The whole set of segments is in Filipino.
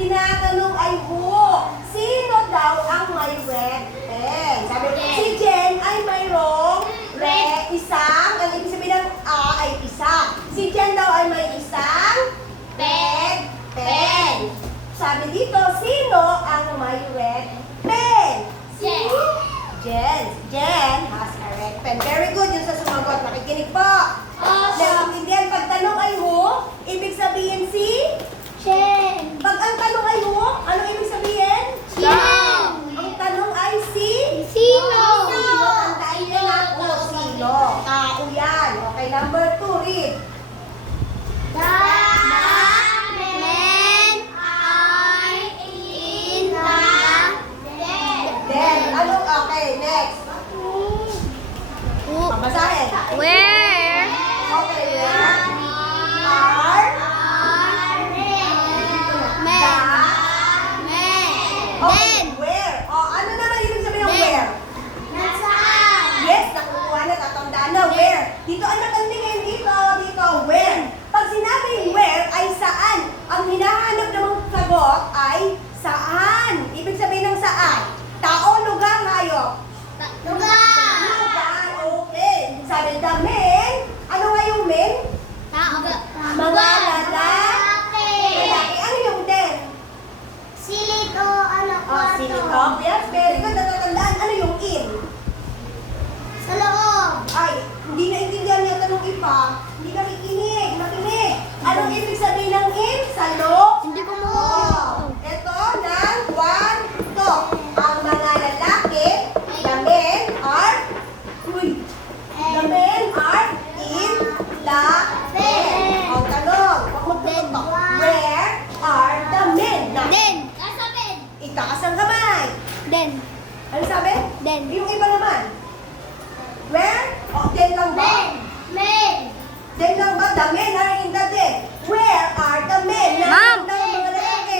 tinatanong ay who. Sino daw ang may red pen? Sabi, si Jen ay mayroong isang, ang ibig sabihin ng A ay isa. Si Jen daw ay may isang red pen. Sabi dito, sino ang may red pen? Jen. Jen has a red pen. Very good yung sa sumagot. Nakikinig po. Naiintindihan, pag tanong ay who, ibig sabihin si? Jen. Pag ang tanong ay who, ano ibig sabihin? Ang tanong ay si? Sino? Tandaan niyo na po, sino? Tao yan. Okay, number 2, read. The men are in the Then, ano? Okay, next. Babasahin. Where Okay, where? Are? Okay, where? Ano naman ibig sabihin ng where? Yes, nakukuha na, tatandaan na, where? Dito, anak, ang tingin dito, where? Pag sinabing where ay saan, ang hinahanap namang sagot ay saan. Ibig sabihin ng saan? Tao, lugar, hayop. Lugar, okay. Sabi, the men, ano nga yung men? Mga lalaki. Ano yung den? Silito, Silitop. Yes, very good. Natatandaan, ano yung in? Sa loob. Ay, hindi naintindihan niya tanong iba. Hindi nakikinig. Makinig. Anong ibig sabihin ng in? Sa loob? Hindi ko Ito ng 1, 2. Ang mga lalaki, the men are, the men are in the den. Ang tanong, wag mo tutok. Where are the men? Itaas ang kamay. Ano sabi? Den. Yung iba naman. Where? Den lang ba? Den lang ba? The men are in the den. Where are the men? Ma'am. Ng mga lalaki.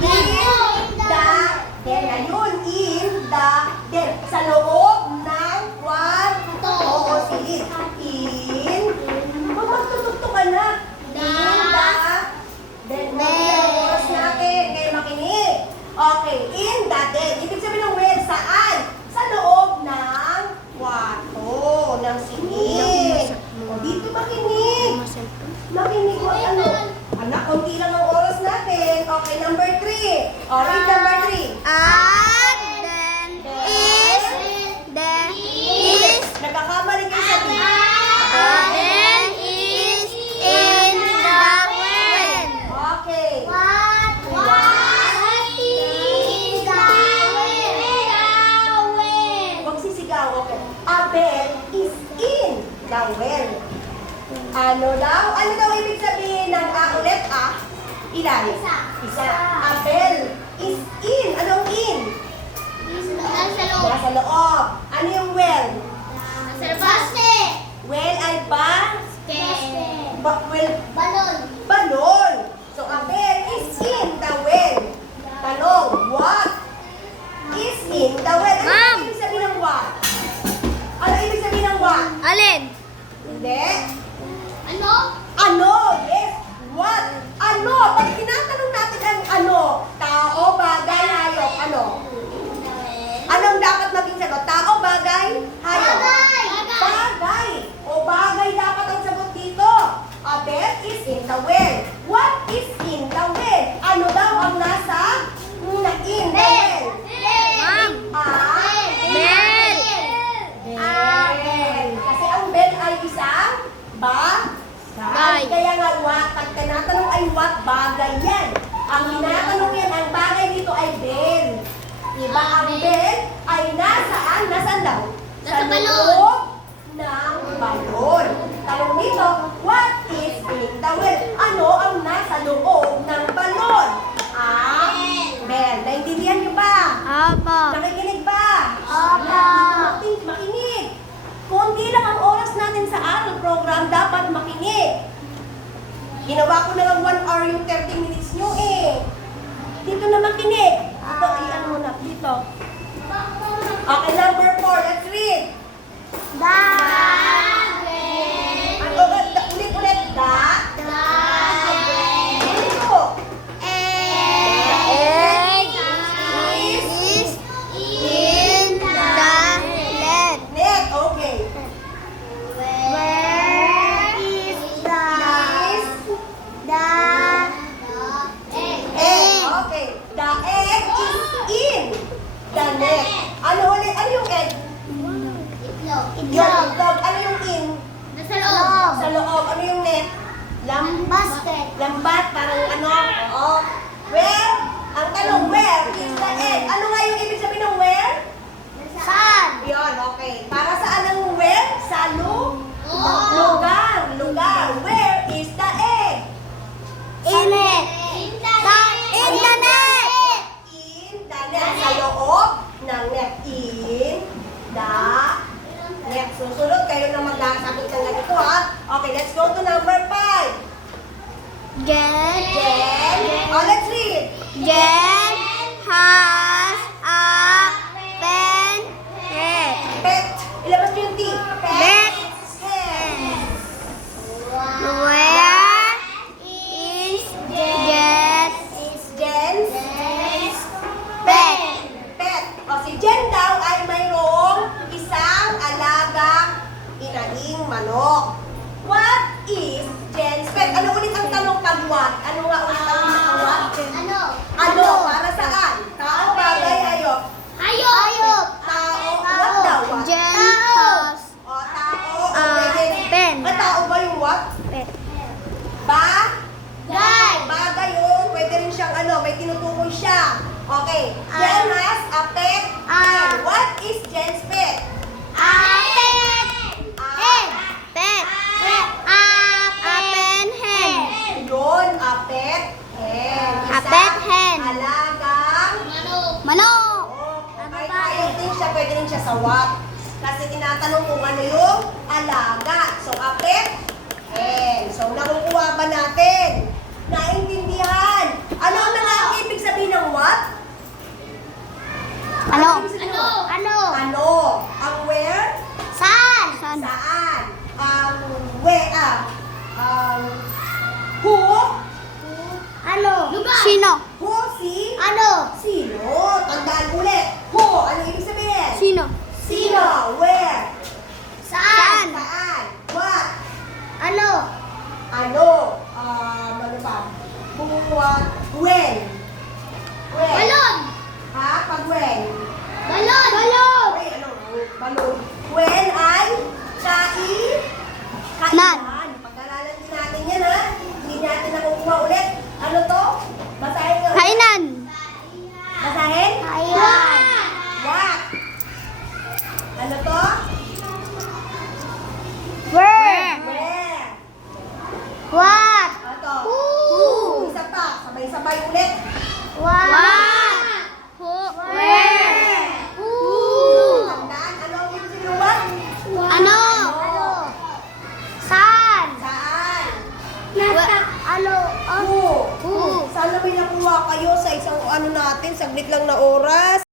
In the den. Ayun, in the den. Sa loob ng kwarto. Oo, silid. Magtutuktok ka na. In the den. Ang oras natin. Kayo makinig. Okay, in the den. Ibig sabihin ng where, saan? Sa loob ng kwarto, ng silid. O, dito makinig. Makinig mo, ano? Anak, konti lang ang oras natin. Okay, number 3. O, read number 3. Nagkakamali kayo sa B. Okay. Huwag sisigaw, okay. Abel is in the well. Ano daw? Ano daw ibig sabihin ng ulit, Ilan? Isa. Abel is in. Anong in? Nasa loob. Ano yung well? Well ay well, balon. So, Abel is in the well. Tanong, what is in the well? Ano Ma'am. ibig sabihin ng what? Ano ibig sabihin ng what? Alin? Hindi. Ano? Yes. What? Ano? Pag tinatanong natin ang ano, tao, bagay, hayop, ano? Anong dapat maging sagot? Tao, bagay, hayop? Bagay. O bagay dapat ang sagot dito. Abel is in the well. What is in the well? Ano daw ang nasa in the well? Ma'am. Bell. Kasi ang bell ay isang bagay. Kaya nga what, pag tinatanong ay what, bagay yan. Ang tinatanong yan, ang bagay dito ay bell. Diba? Ang bell ay nasaan? Nasaan daw? Nasa balon. loob ng balon. Tanong dito, what is in the well? Ano ang nasa loob ng balon? Bell. Naintindihan niyo ba? Nakikinig ba? Makinig. Kunti lang ang oras natin sa aral program, dapat makinig. Ginawa ko na lang 1 hour yung 30 minutes nyo eh. Dito na makinig. Dito, iyan mo na. Dito. Okay, number 4. Let's read. Ulit. Dito. Lambat, parang ano. Oo. Where? Ang tanong, where is the egg? Ano nga yung ibig sabihin ng where? Saan? Yun, okay. Para saan ang where? Sa lugar. Lugar. Where is the egg? In it. In the net. In the net. Sa loob ng net. In the net. Susunod kayo na magsasagot ng ganito, ha? Okay, let's go to number 5. Jen. Oh, let's read. Jen has a pen head. Pet. Ilabas niyo yung T. Pet. Head. Where is Jen? Jen's Pet. pet. O, si Jen daw ay mayroong isang alagang inahing manok. What is Jen's pet? Ano ulit ang tanong pag what? Ano nga ulit ang pinaka-what? Ano? Para saan? Tao, bagay, hayop. Hayop. Tao, what daw? What? Jen has O, tao. O, a pwede. pen. Tao ba yung what? Pet. Bagay yun. Pwede rin siyang ano, may tinutukoy siya. Okay. Jen has a pet. Ah. What is Jen's pet? Pet. A pen hen. Yun, a pet hen. A pet hen. Alagang Manok. Kahit ayaw din siya, pwede rin siya sa what. Kasi tinatanong kung ano yung alaga. So, a pet hen. So, nakukuha ba natin? Naintindihan. Ano ang mga ibig sabihin ng what? Ano? Ibig sabihin ng what? Ano? Ano? Ang where? Saan? Saan? Where? Who? Ano? Sino? Who? Si? Ano? Sino? Tandaan ulit. Who? Ano ibig sabihin? Sino? Sino? Where? Saan? Saan? What? Ano? Ano? Ano pa? Who? What? When?